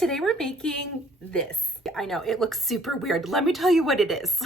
Today we're making this. I know it looks super weird. Let me tell you what it is.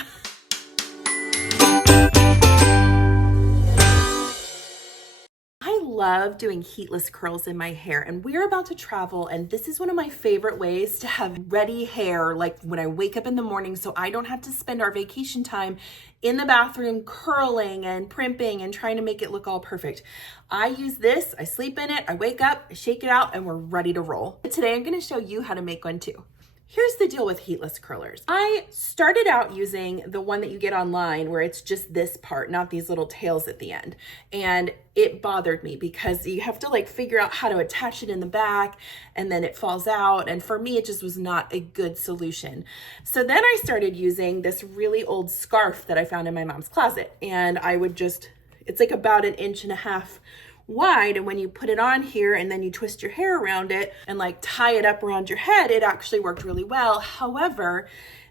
I love doing heatless curls in my hair, and we're about to travel, and this is one of my favorite ways to have ready hair like when I wake up in the morning, so I don't have to spend our vacation time in the bathroom curling and primping and trying to make it look all perfect. I use this, I sleep in it, I wake up, I shake it out, and we're ready to roll. Today I'm going to show you how to make one too. Here's the deal with heatless curlers. I started out using the one that you get online where it's just this part, not these little tails at the end. And it bothered me because you have to like figure out how to attach it in the back and then it falls out. And for me, it just was not a good solution. So then I started using this really old scarf that I found in my mom's closet. And I would just, it's like about 1.5 inches wide, and when you put it on here and then you twist your hair around it and like tie it up around your head, it actually worked really well. However,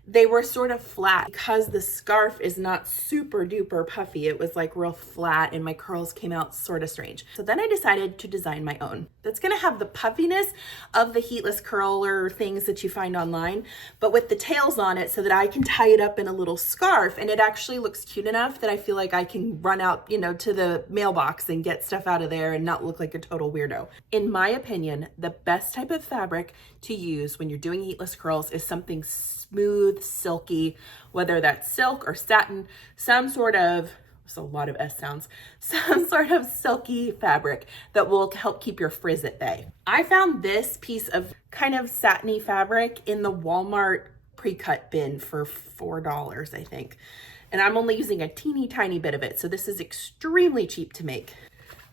they were sort of flat because the scarf is not super duper puffy. It was like real flat and my curls came out sort of strange. So then I decided to design my own. That's gonna have the puffiness of the heatless curler things that you find online, but with the tails on it so that I can tie it up in a little scarf, and it actually looks cute enough that I feel like I can run out, you know, to the mailbox and get stuff out of there and not look like a total weirdo. In my opinion, the best type of fabric to use when you're doing heatless curls is something smooth, silky, whether that's silk or satin, some sort of, it's a lot of S sounds, some sort of silky fabric that will help keep your frizz at bay. I found this piece of kind of satiny fabric in the Walmart pre-cut bin for $4, I think. And I'm only using a teeny tiny bit of it. So this is extremely cheap to make.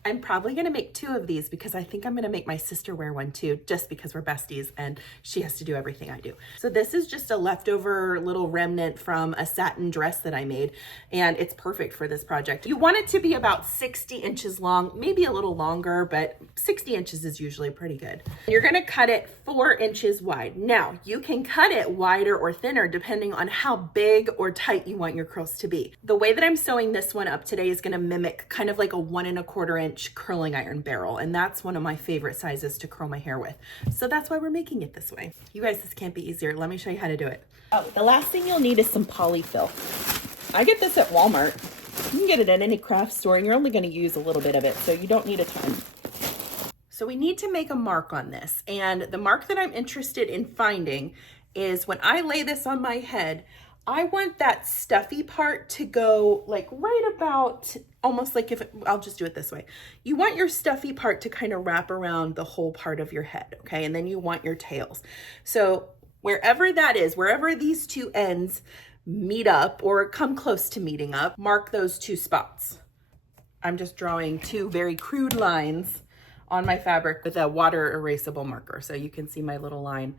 I'm probably gonna make 2 of these because I think I'm gonna make my sister wear one too, just because we're besties and she has to do everything I do. So this is just a leftover little remnant from a satin dress that I made, and it's perfect for this project. You want it to be about 60 inches long, maybe a little longer, but 60 inches is usually pretty good. You're gonna cut it 4 inches wide. Now, you can cut it wider or thinner depending on how big or tight you want your curls to be. The way that I'm sewing this one up today is gonna mimic kind of like a 1 1/4 inch curling iron barrel, and that's one of my favorite sizes to curl my hair with. So that's why we're making it this way. You guys, this can't be easier. Let me show you how to do it. Oh, the last thing you'll need is some polyfill. I get this at Walmart. You can get it at any craft store, and you're only going to use a little bit of it, so you don't need a ton. So we need to make a mark on this, and the mark that I'm interested in finding is when I lay this on my head, I want that stuffy part to go like right about, almost like I'll just do it this way. You want your stuffy part to kind of wrap around the whole part of your head, okay? And then you want your tails. So wherever that is, wherever these 2 ends meet up or come close to meeting up, mark those 2 spots. I'm just drawing 2 very crude lines on my fabric with a water erasable marker. So you can see my little line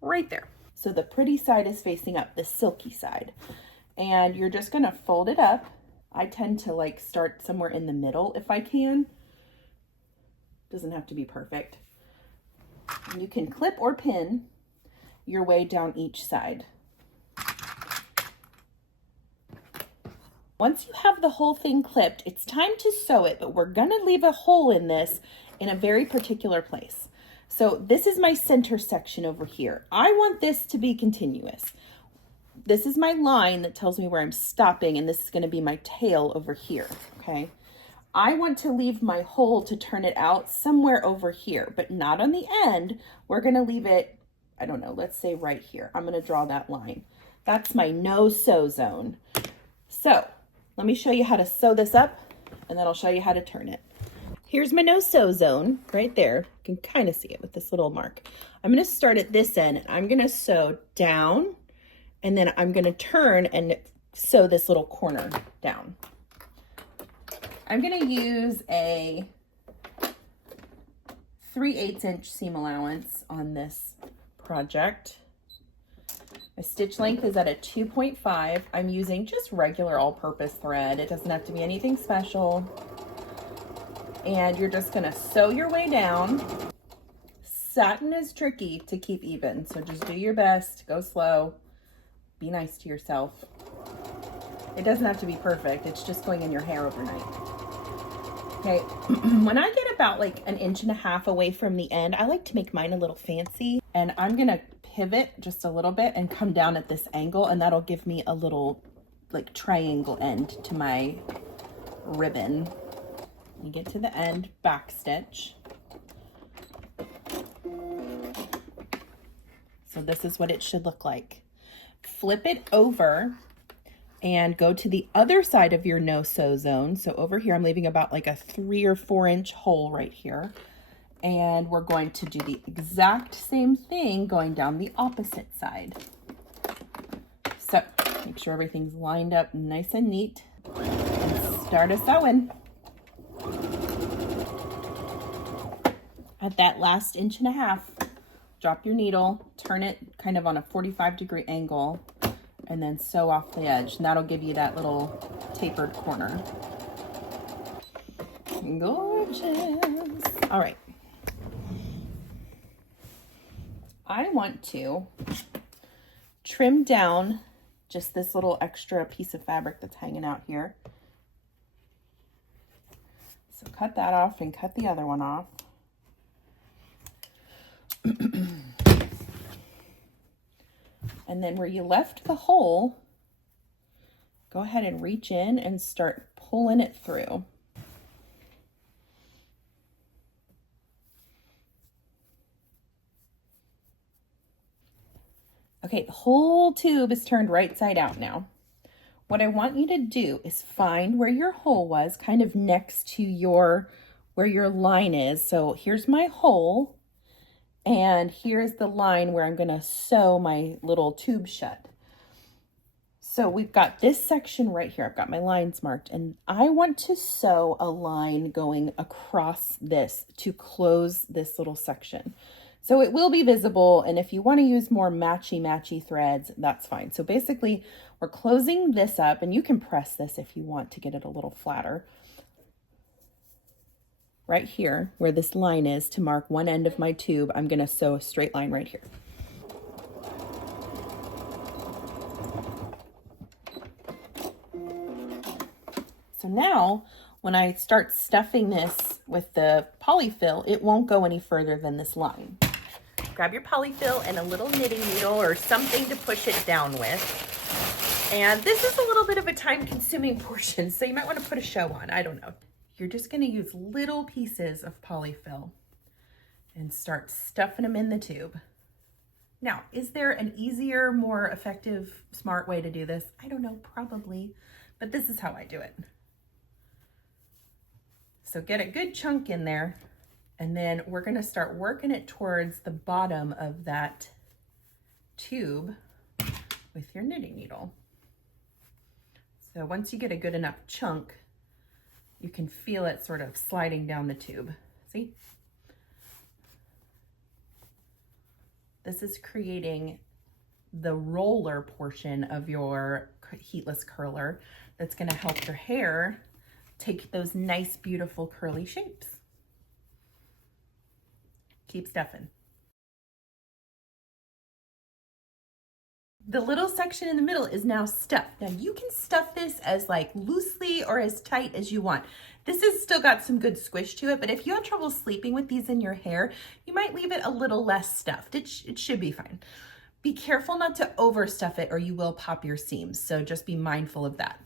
right there. So the pretty side is facing up, the silky side. And you're just gonna fold it up. I tend to like start somewhere in the middle if I can. Doesn't have to be perfect. You can clip or pin your way down each side. Once you have the whole thing clipped, it's time to sew it, but we're gonna leave a hole in this in a very particular place. So this is my center section over here. I want this to be continuous. This is my line that tells me where I'm stopping, and this is going to be my tail over here, okay? I want to leave my hole to turn it out somewhere over here, but not on the end. We're going to leave it, I don't know, let's say right here. I'm going to draw that line. That's my no-sew zone. So let me show you how to sew this up, and then I'll show you how to turn it. Here's my no-sew zone right there. You can kind of see it with this little mark. I'm going to start at this end, and I'm going to sew down, and then I'm going to turn and sew this little corner down. I'm going to use a 3/8 inch seam allowance on this project. My stitch length is at a 2.5. I'm using just regular all-purpose thread. It doesn't have to be anything special. And you're just gonna sew your way down. Satin is tricky to keep even, so just do your best, go slow, be nice to yourself. It doesn't have to be perfect, it's just going in your hair overnight. Okay, when I get about like 1.5 inches away from the end. I like to make mine a little fancy, and I'm gonna pivot just a little bit and come down at this angle, and that'll give me a little like triangle end to my ribbon. You get to the end, back stitch. So this is what it should look like. Flip it over and go to the other side of your no-sew zone. So over here, I'm leaving about like a 3 or 4 inch hole right here. And we're going to do the exact same thing going down the opposite side. So make sure everything's lined up nice and neat. And start a sewing. At that last 1.5 inches, drop your needle, turn it kind of on a 45-degree angle, and then sew off the edge. And that'll give you that little tapered corner. Gorgeous. All right. I want to trim down just this little extra piece of fabric that's hanging out here. So cut that off and cut the other one off. And then where you left the hole, go ahead and reach in and start pulling it through. Okay, the whole tube is turned right side out now. What I want you to do is find where your hole was, kind of next to where your line is. So here's my hole. And here's the line where I'm going to sew my little tube shut. So we've got this section right here. I've got my lines marked, and I want to sew a line going across this to close this little section. So it will be visible, and if you want to use more matchy threads, that's fine. So basically, we're closing this up, and you can press this if you want to get it a little flatter. Right here, where this line is to mark one end of my tube, I'm going to sew a straight line right here. So now, when I start stuffing this with the polyfill, it won't go any further than this line. Grab your polyfill and a little knitting needle or something to push it down with. And this is a little bit of a time-consuming portion, so you might want to put a show on. I don't know. You're just going to use little pieces of polyfill and start stuffing them in the tube. Now, is there an easier, more effective, smart way to do this? I don't know, probably, but this is how I do it. So get a good chunk in there, and then we're going to start working it towards the bottom of that tube with your knitting needle. So once you get a good enough chunk, you can feel it sort of sliding down the tube. See? This is creating the roller portion of your heatless curler that's going to help your hair take those nice, beautiful curly shapes. Keep stuffing. The little section in the middle is now stuffed. Now you can stuff this as like loosely or as tight as you want. This has still got some good squish to it, but if you have trouble sleeping with these in your hair, you might leave it a little less stuffed. It should be fine. Be careful not to overstuff it or you will pop your seams. So just be mindful of that.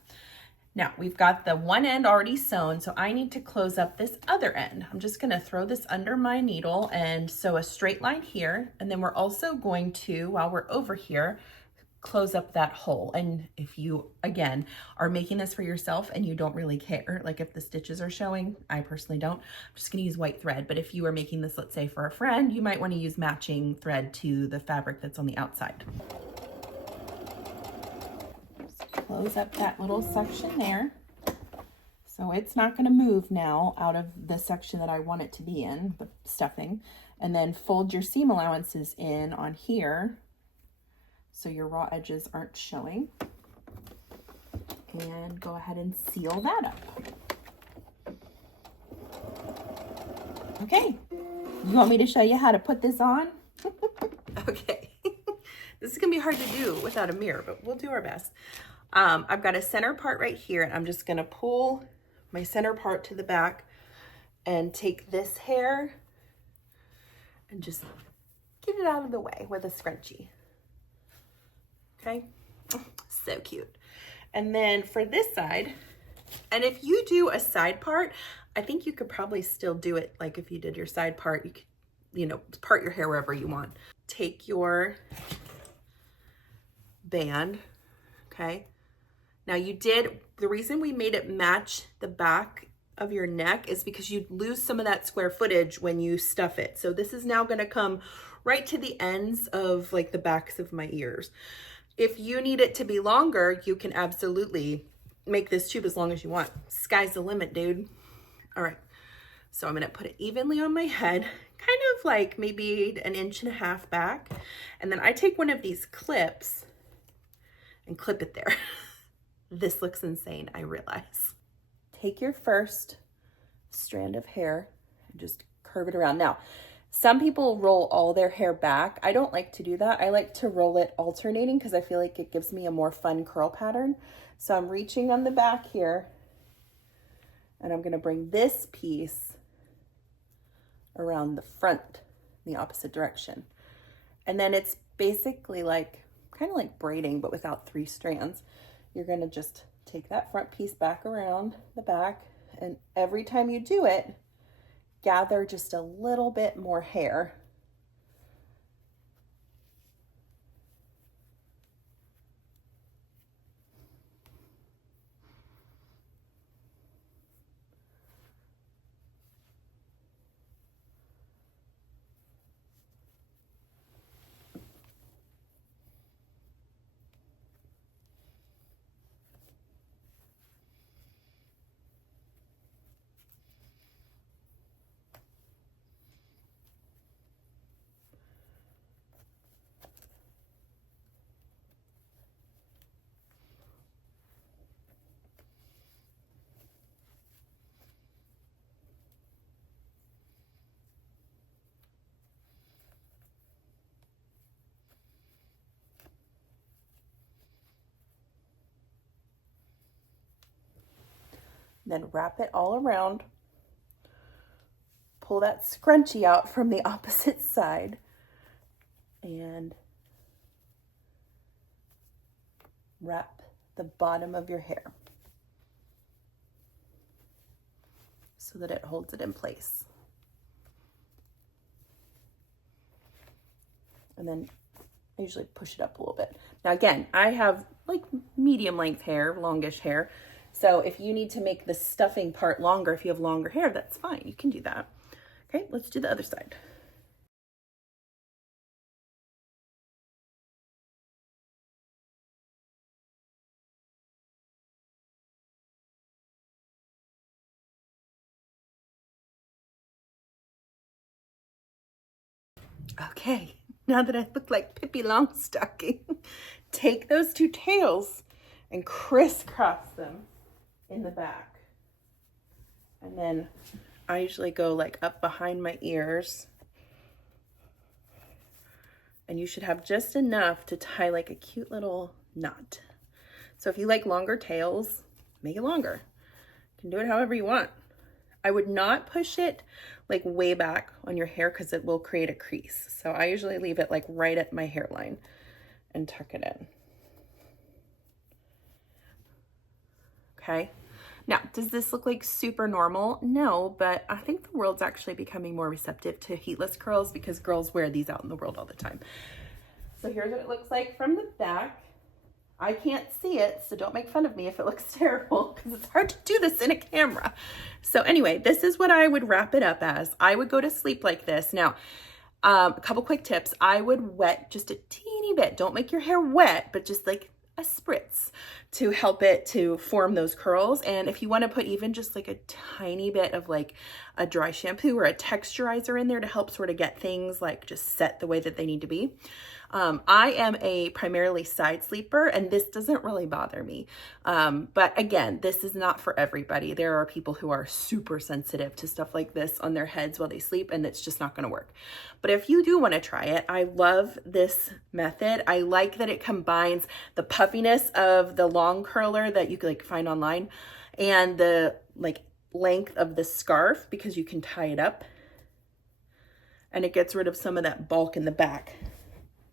Now we've got the one end already sewn, so I need to close up this other end. I'm just gonna throw this under my needle and sew a straight line here. And then we're also going to, while we're over here, close up that hole. And if you, again, are making this for yourself and you don't really care, like if the stitches are showing, I personally don't, I'm just gonna use white thread. But if you are making this, let's say for a friend, you might wanna use matching thread to the fabric that's on the outside. Just close up that little section there. So it's not gonna move now out of the section that I want it to be in, the stuffing. And then fold your seam allowances in on here so your raw edges aren't showing. And go ahead and seal that up. Okay, you want me to show you how to put this on? Okay, this is gonna be hard to do without a mirror, but we'll do our best. I've got a center part right here, and I'm just gonna pull my center part to the back and take this hair and just get it out of the way with a scrunchie. Okay, so cute. And then for this side, and if you do a side part, I think you could probably still do it like if you did your side part, you could, you know, part your hair wherever you want. Take your band, okay? Now the reason we made it match the back of your neck is because you lose some of that square footage when you stuff it. So this is now gonna come right to the ends of like the backs of my ears. If you need it to be longer, you can absolutely make this tube as long as you want. Sky's the limit, dude. All right, so I'm gonna put it evenly on my head, kind of like maybe 1.5 inches back. And then I take one of these clips and clip it there. This looks insane, I realize. Take your first strand of hair and just curve it around. Now, some people roll all their hair back. I don't like to do that. I like to roll it alternating because I feel like it gives me a more fun curl pattern. So I'm reaching on the back here and I'm gonna bring this piece around the front, the opposite direction. And then it's basically like, kind of like braiding, but without 3 strands. You're gonna just take that front piece back around the back, and every time you do it, gather just a little bit more hair. Then wrap it all around. Pull that scrunchie out from the opposite side and wrap the bottom of your hair so that it holds it in place. And then I usually push it up a little bit. Now again, I have like medium length hair, longish hair. So if you need to make the stuffing part longer, if you have longer hair, that's fine. You can do that. Okay, let's do the other side. Okay, now that I look like Pippi Longstocking, take those 2 tails and crisscross them in the back. And then I usually go like up behind my ears. And you should have just enough to tie like a cute little knot. So if you like longer tails, make it longer. You can do it however you want. I would not push it like way back on your hair because it will create a crease. So I usually leave it like right at my hairline and tuck it in. Okay. Now, does this look like super normal? No, but I think the world's actually becoming more receptive to heatless curls because girls wear these out in the world all the time. So here's what it looks like from the back. I can't see it, so don't make fun of me if it looks terrible because it's hard to do this in a camera. So anyway, this is what I would wrap it up as. I would go to sleep like this. Now, a couple quick tips. I would wet just a teeny bit. Don't make your hair wet, but just like a spritz to help it to form those curls. And if you want to put even just like a tiny bit of like a dry shampoo or a texturizer in there to help sort of get things like just set the way that they need to be. I am a primarily side sleeper and this doesn't really bother me. But again, this is not for everybody. There are people who are super sensitive to stuff like this on their heads while they sleep and it's just not going to work. But if you do want to try it, I love this method. I like that it combines the puffiness of the long curler that you could like find online and the like length of the scarf because you can tie it up and it gets rid of some of that bulk in the back.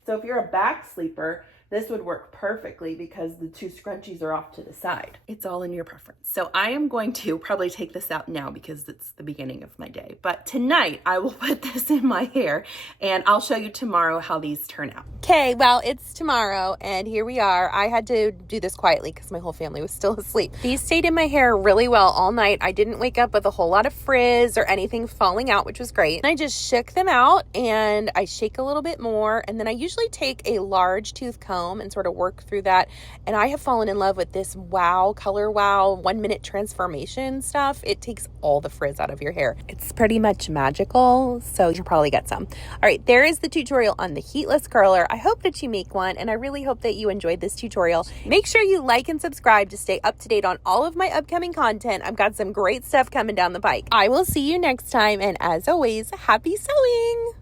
So if you're a back sleeper, this would work perfectly because the two scrunchies are off to the side. It's all in your preference. So I am going to probably take this out now because it's the beginning of my day. But tonight I will put this in my hair and I'll show you tomorrow how these turn out. Okay, well, it's tomorrow and here we are. I had to do this quietly because my whole family was still asleep. These stayed in my hair really well all night. I didn't wake up with a whole lot of frizz or anything falling out, which was great. And I just shook them out and I shake a little bit more. And then I usually take a large tooth comb and sort of work through that. And I have fallen in love with this Color Wow 1 minute transformation stuff. It takes all the frizz out of your hair. It's pretty much magical. So you'll probably get some. All right, there is the tutorial on the Heatless curler. I hope that you make one and I really hope that you enjoyed this tutorial. Make sure you like and subscribe to stay up to date on all of my upcoming content. I've got some great stuff coming down the pike. I will see you next time. And as always, happy sewing.